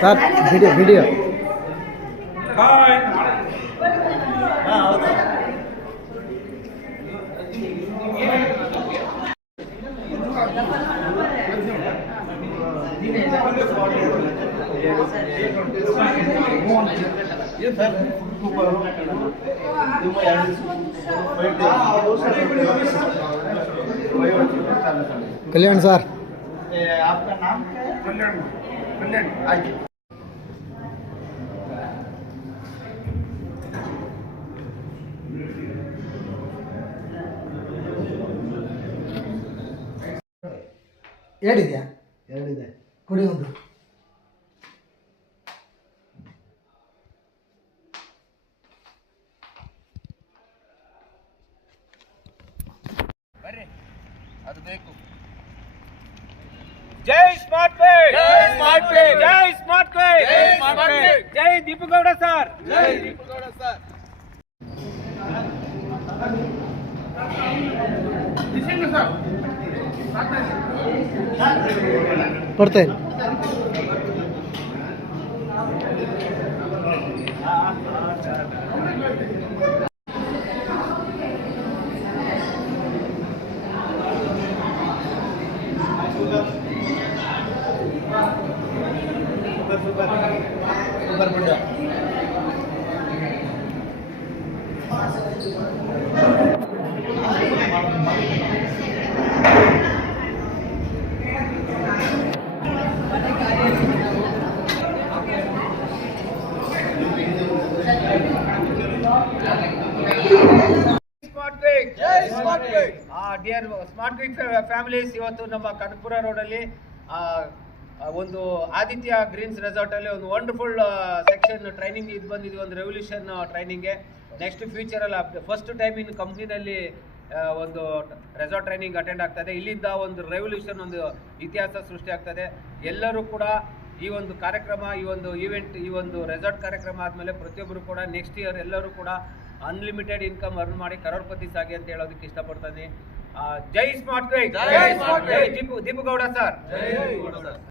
Sir video कल्याण sir आपका नाम क्या है? कल्याण कल्याण आइए ಹೇಳಿದ್ಯಾ ಹೇಳಿದೆ ಕುಡಿ ಒಂದು ಬರ್ರಿ ಅದು ಬೇಕು ಜೈ ಸ್ಮಾರ್ಟ್ ಪೇ ಜೈ ಸ್ಮಾರ್ಟ್ ಪೇ ಜೈ ಸ್ಮಾರ್ಟ್ ಪೇ ಜೈ ಸ್ಮಾರ್ಟ್ ಪೇ ಜೈ ದೀಪಗೌಡ ಸರ್ ಜೈ ದೀಪಗೌಡ ಸರ್ ದಿಶೆಂಗ ಸರ್ ಪಡ್ತೇನೆ सुपर बढ़िया ಡಿಯರ್ ಸ್ಮಾರ್ಟ್ ಕ್ವಿಕ್ ಫ್ಯಾಮಿಲೀಸ್, ಇವತ್ತು ನಮ್ಮ ಕನಕಪುರ ರೋಡಲ್ಲಿ ಒಂದು ಆದಿತ್ಯ ಗ್ರೀನ್ಸ್ ರೆಸಾರ್ಟಲ್ಲಿ ಒಂದು ವಂಡರ್ಫುಲ್ ಸೆಕ್ಷನ್ ಟ್ರೈನಿಂಗ್ ಇದು ಬಂದಿದೆ, ಒಂದು ರೆವಲ್ಯೂಷನ್ ಟ್ರೈನಿಂಗ್ಗೆ. ನೆಕ್ಸ್ಟ್ ಫ್ಯೂಚರಲ್ಲಿ ಫಸ್ಟ್ ಟೈಮ್ ಇನ್ ಕಂಪ್ನಿನಲ್ಲಿ ಒಂದು ರೆಸಾರ್ಟ್ ಟ್ರೈನಿಂಗ್ ಅಟೆಂಡ್ ಆಗ್ತದೆ. ಇಲ್ಲಿಂದ ಒಂದು ರೆವಲ್ಯೂಷನ್, ಒಂದು ಇತಿಹಾಸ ಸೃಷ್ಟಿ ಆಗ್ತದೆ. ಎಲ್ಲರೂ ಕೂಡ ಈ ಒಂದು ಕಾರ್ಯಕ್ರಮ, ಈ ಒಂದು ಈವೆಂಟ್, ಈ ಒಂದು ರೆಸಾರ್ಟ್ ಕಾರ್ಯಕ್ರಮ ಆದಮೇಲೆ ಪ್ರತಿಯೊಬ್ಬರು ಕೂಡ ನೆಕ್ಸ್ಟ್ ಇಯರ್ ಎಲ್ಲರೂ ಕೂಡ ಅನ್ಲಿಮಿಟೆಡ್ ಇನ್ಕಮ್ ಅರ್ನ್ ಮಾಡಿ ಕರೋಡ್ಪತಿ ಸಾಗಿ ಅಂತ ಹೇಳೋದಕ್ಕೆ ಇಷ್ಟಪಡ್ತಾನೆ. ಜೈ ಸ್ಮಾರ್ಟ್ ಕ್ವಿಕ್, ಜೈ ದೀಪಗೌಡ ಸರ್.